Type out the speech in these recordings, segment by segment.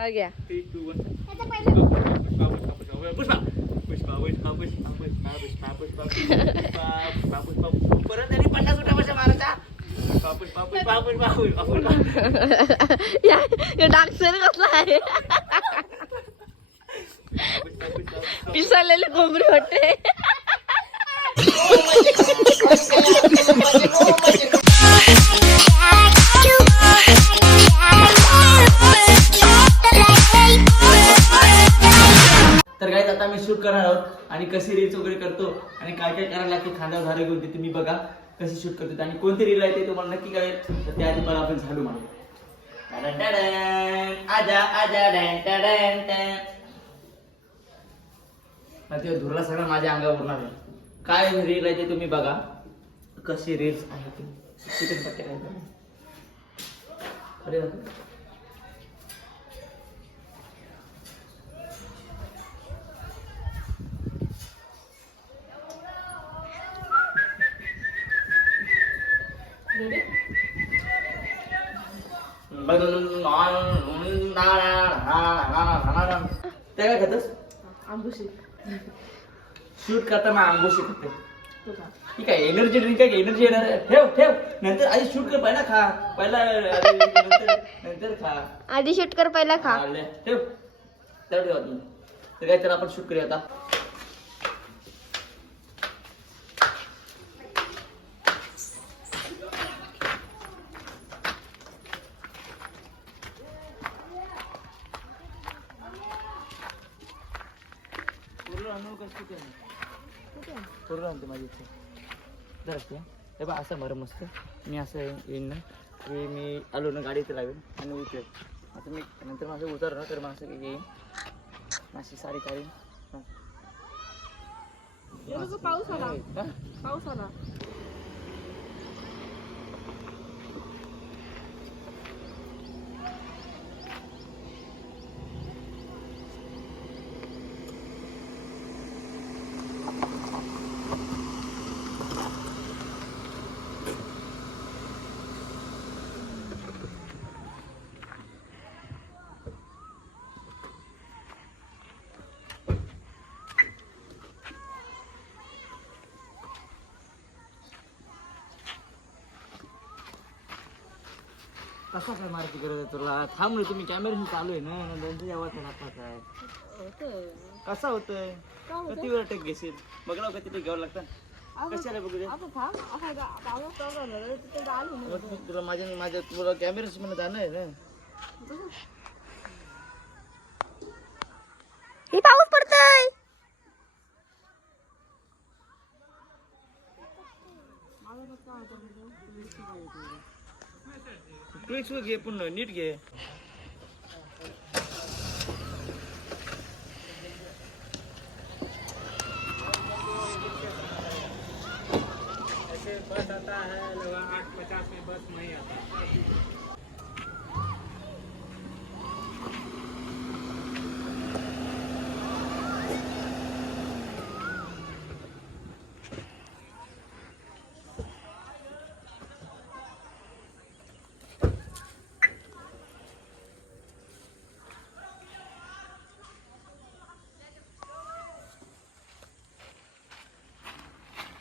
हा घ्या Three, two, one. त्याचं पहिलं पुष्पा पुष्पा पुष्पा पुष्पा पुष्पा पुष्पा पुष्पा पुष्पा पुष्पा पुष्पा पुष्पा पुष्पा परत त्यांनी पन्नास उठ्या वर्ष मारायचा पुष्पा पुष्पा पुष्पा पुष्पा पुष्पा पुष्पा या डान्सर कसला आहे पुष्पा पुष्पा पिसाळलेले कोंबडी वाटते शूट करणार आहोत आणि कशी रील्स वगैरे करतो आणि काय काय करायला लागते खांद्यावर झाडं घेऊन ते तुम्ही बघा कशी शूट करतो आणि कोणती रील आहे ते तुम्हाला नक्की कळेल. तर त्याआधी मला आपण झाडू मारू. आजा ते धुरला सगळं माझ्या अंगावर उडणार आहे. काय रील आहे ते तुम्ही बघा. कशी रील्स आहे ते? अरे काय खातस? आंबुशी. शूट करताना आंबोशी खाते. ठीक आहे एनर्जी ड्रिंक आहे एनर्जी येणार आहे. ठेव ठेव. नंतर आधी शूट कर पहिला खा. पहिला नंतर नंतर खा. आधी शूट कर पहिला खा. आले. ठेव. तर ठेवा तुम्ही तर काय तर आपण शूट करूया आता पूर्ण आणते माझी इथे जरा ते हे बा असं बरं मस्त. मी असं येईन ना. की मी आलो ना गाडी इथे लागेल आणि उतरेल आता मी नंतर माझं उतरलं तर मग असं येईन. अशी साडी काढीन पाऊस आला? पाऊस आला. कसा काय मारायची गरज आहे तुला थांब रे तुम्ही कॅमेरा चालू आहे ना नंतर आवाज लागला काय कसा होतोय किती वेळ टेक घेशील बघ ना किती टेक घ्यावं लागतं कशाला बघू दे तुला माझ्या माझ्या तुला कॅमेराच म्हणत आहे ना ट्विक्स घे पुन्हा नीट घे. बस आता है लगभग आठ पचास में बस नहीं आता।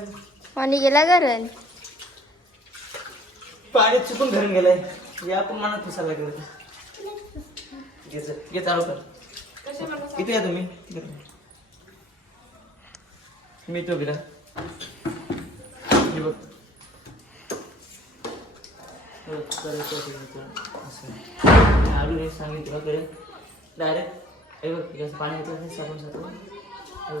काही पाणी गेला घरण पाणी चुकून घरून गेलंय. या पण मनात पुसायला लागलं घे चल, घे चालू कर किती या तुम्ही. इकडे. मी तो बिरा हे बघ. हो, करायचं आहे ते. असं मी आलू हे सांगितलं करेल डायरेक्ट हे बघ हे असं पाणी घेतलं साबण साबण.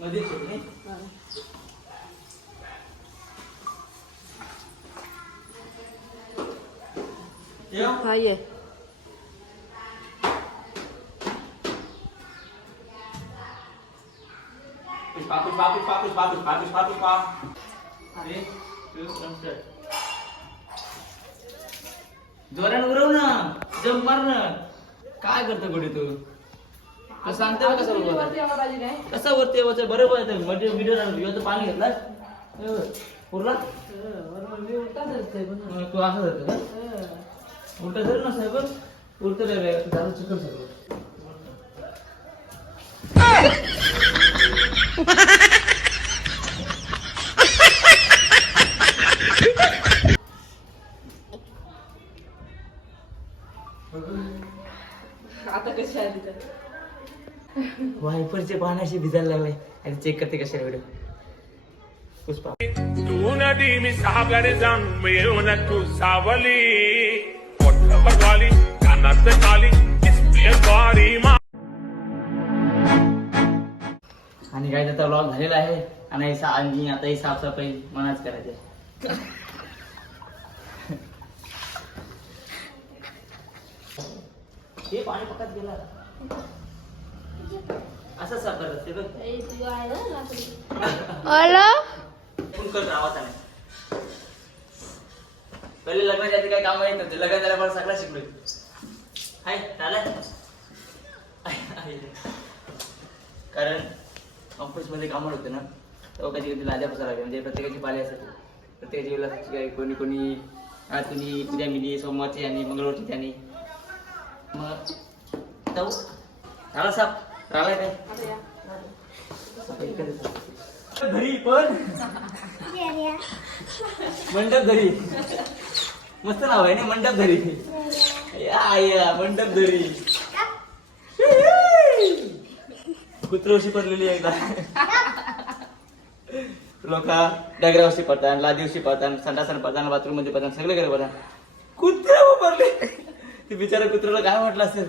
मधीन शोधणे हा. येऊ हा ये. पुष्पा पुष्पा पुष्पा पुष्पा पुष्पा अरे नमस्कार जोरानं उरव ना जंप मार ना. काय करतो गुढी तू? सांगते कसं वरती बरोबर कसं वरती यावं बरोबर आहे म्हणजे व्हिडिओ व्हिडिओ पाणी घेतला पुरला मी उलटा धरतोय पण मग तू असं धरतो का? उलट धर ना साहेब उलट झालं चिकन सगळं. कशी आली तर पाण्याशी भिजायला लागले. आणि चेक करते कशा व्हिडिओ पुष्पा. तू नदी मी सागर जाऊन तू सावली. वाली कानात खाली आणि काय त्याचा ब्लॉग झालेला आहे. आणि ही सा- आणि आता ही साफसफाई मनाच करायची आहे. हे पाणी पकात गेला. असं साफ करतात ते बघ अला पण कर आवाज नाही पहिले लग्नाच्या आधी काय काम येत नव्हते लग्न झाल्यावर सगळं शिकलोय. हाय चालाय कारण ऑफिसमध्ये कामं होते ना तेव्हा कधी कधी लाजा बसायला लागले. म्हणजे प्रत्येकाची पाली असते. प्रत्येकाची वेळेला असायची काय कोणी कोणी आज कोणी उद्या मिली सोमवारची आणि मंगळवारची त्यानी. मग जाऊ झाला साप राहिलाय काय घरी पण? मंडप धरी मस्त नाव आहे ना मंडप धरी या या मंडप धरी कुत्रवशी पडलेली एकदा. लोक डगरावशी पडतात लादीवशी पडतात संडासन पडतात बाथरूममध्ये पडतात सगळे घरी पडतात. कुत्रे पडले ते बिचारा कुत्र्याला काय म्हटलं असेल?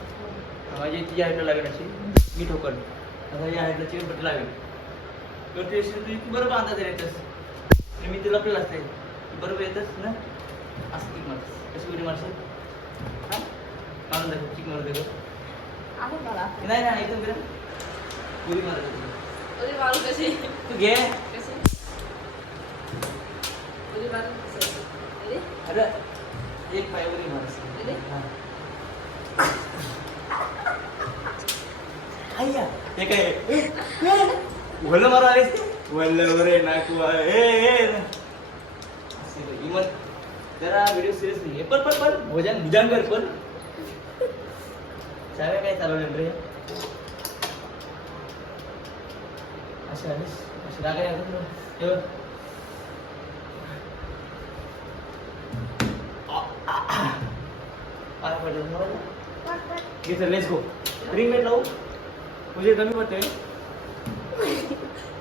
माझी तिच्या हातला लागेल अशी मी ठोकन आता या हातला चिकटपट्टी लागेल तर ते अशी तू तू बरोबर अंदाज येतस आणि मी तुला आपल्याला असते. बरोबर येतस ना? असं किक मारस कशी उडी मारशील हा? मारून दाखव किक मारून दाखव. नाही नाही एकदम बिरा उडी मारत. उडी मारू कशी? तू घे. उडी मारू अरे एक पाय उडी मारस हा. आय्या, हे काय? वल्ल मारू आलेस वल्ल बरे नाकू ए जरा व्हिडिओ सिरियस नाही. पण पण पण. भोजन भुजन कर पण. चाव्या काय चालवलं रे? असे आलेस असे रागाय बघ. ठीक है लेट्स गो रिंग में लाओ मुझे दम मत है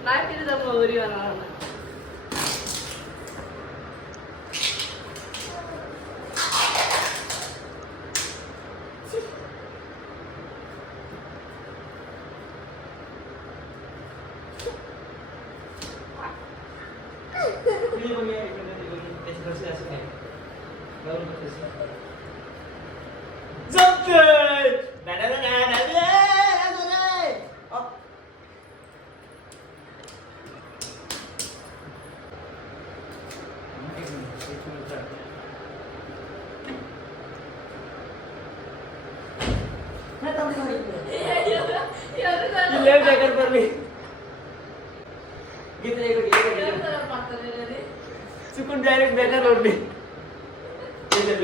मैं फिर दम हो रही वाला Ini bagaimana? Ini bagaimana? Ini bagaimana? Ini bagaimana?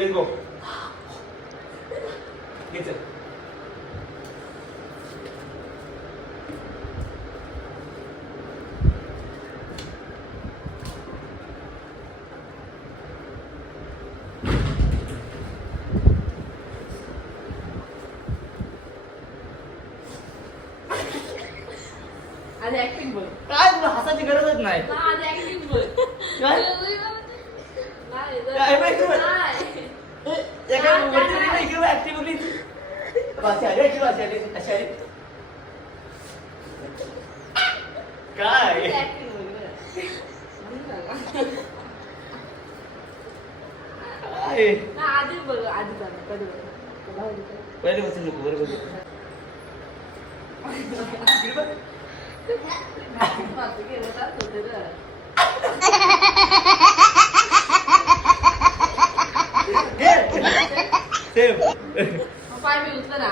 英語。現在。आचार्य किंवा आचार्य आचार्य काय? पहिले बसून नको बरोबर सेफ 没有字的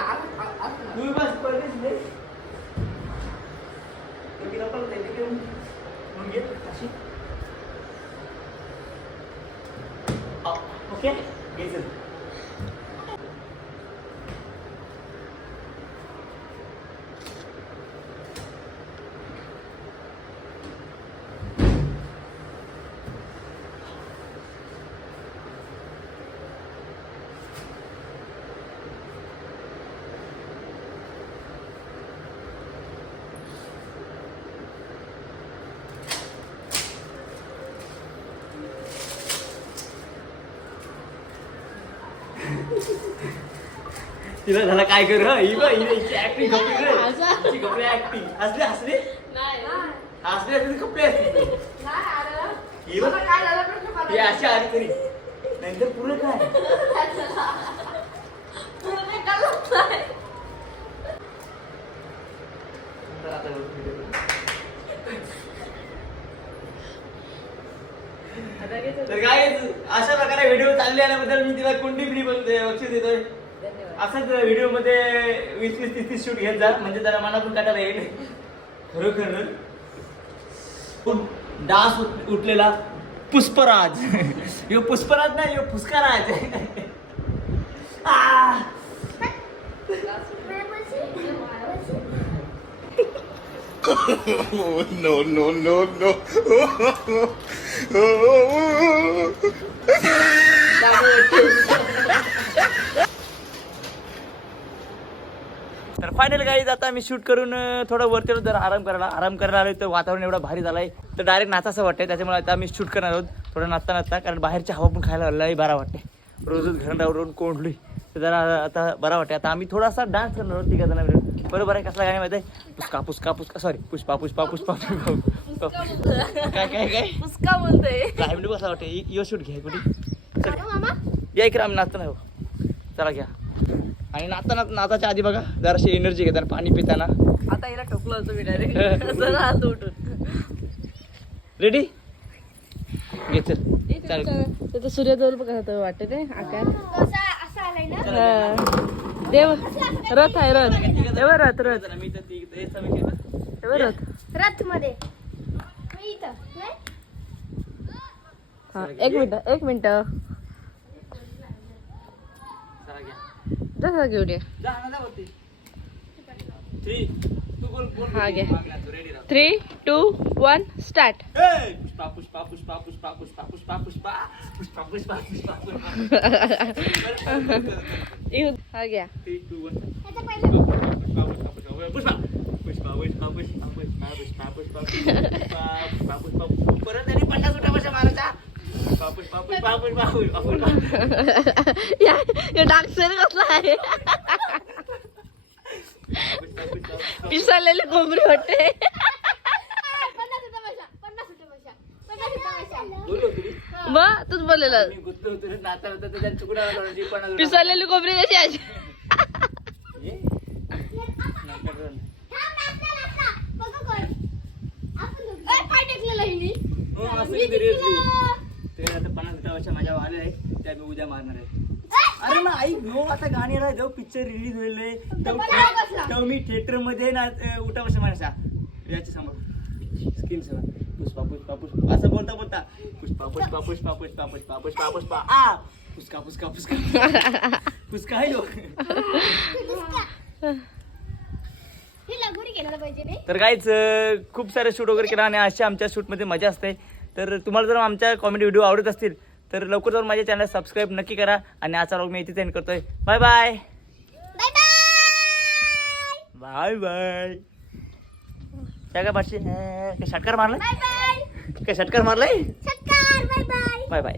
तिला झाला काय कर ही? बघ हिची ऍक्टिंग कपडे हिची कपडे ऍक्टिंग हसले हसले हसले हसले कपडे असले ही बघ. ती अशी आली तरी. नंतर पुढे काय? आता तर काय अशा प्रकारे व्हिडिओ चालले आल्याबद्दल मी तिला कोणती फ्री बोलते बक्षीस देतोय. असंच व्हिडिओमध्ये वीस वीस तीस तीस शूट घेत जा. म्हणजे जरा मनातून काटायला येईल. खरोखर. डास उठ- उठलेला पुष्पराज. यो पुष्पराज नाही यो पुष्कराज आ! Oh, no, no, no, no. तर फायनल गाईज आता आम्ही शूट करून थोडं वरती जर जरा आराम करायला. आराम करायला आलो तर वातावरण एवढं भारी झालाय. तर डायरेक्ट नाचासं वाटतंय त्याच्यामुळे आता आम्ही शूट करणार आहोत. थोडं नाचता नाचता कारण बाहेरची हवा पण खायला लई बरा वाटते रोजच घरून राहून कोंडली. तर जरा आता बरा वाटते आता आम्ही थोडासा डान्स करणार आहोत तिघा जण बरोबर आहे कसला गाणे माहिती आहे? पुष्का पुष्का पुष्का. सॉरी पुष्पा पुष्पा पुष्पा पुष्पा काय काय काय? पुस्का बोलतोय. काय म्हणजे कसं वाटते. यो शूट घ्या कुठे? या इकडे आम्ही नाचतो ना हो चला घ्या. आणि नाचताना नाचाच्या आधी बघा जराशी एनर्जी घेताना पाणी पिताना. आता हिला ठोकलं होतं मी डायरेक्ट जरा हात उठून. रेडी घे चल. चालेल तिथं सूर्यदेवल बघा होतं वाटत ते आकार हा. देव रथ आहे रथ देव रथ रथ. देव रथ रथमध्ये मी इथं नाही? हा एक मिनिट एक मिनिट. जसा घेऊ दे हा. घे. Three two one start Hey! Pushpa Pushpa Pushpa Pushpa Pushpa Pushpa Pushpa Pushpa Pushpa Pushpa dancer कसला आहे पिसालेले कोंबडी वाटते मग तूच बोललेला. मी होता तर पण कोबरी कशी अशी हो, ते आता पन्नास आहे त्या मी उद्या मारणार आहे अरे आई आता गाणी जाऊ पिक्चर रिलीज होईल मी ना उठा बसा माणसा याच्या समोर. स्क्रीन समोर पुष्पा पुष्पा पुष्पा असं बोलता बोलता. पुष्पा पुष्पा पुष्पा पुष्पा पुष्पा पुष्पा पुष्पा. आ पुष्का पुष्का पुष्का. पुष्का हे नाही तर काहीच खूप सारे शूट वगैरे केला आणि अशा आमच्या शूटमध्ये मजा असते. तर तुम्हाला जर आमच्या कॉमेडी व्हिडिओ आवडत असतील तर लवकर जाऊन माझ्या चॅनल सबस्क्राईब नक्की करा आणि आजचा व्लॉग मी इथे एंड करतोय. बाय बाय बाय बाय काय काय पाचशे काय षटकार मारलाय? काय षटकार मारलाय? Bye bye.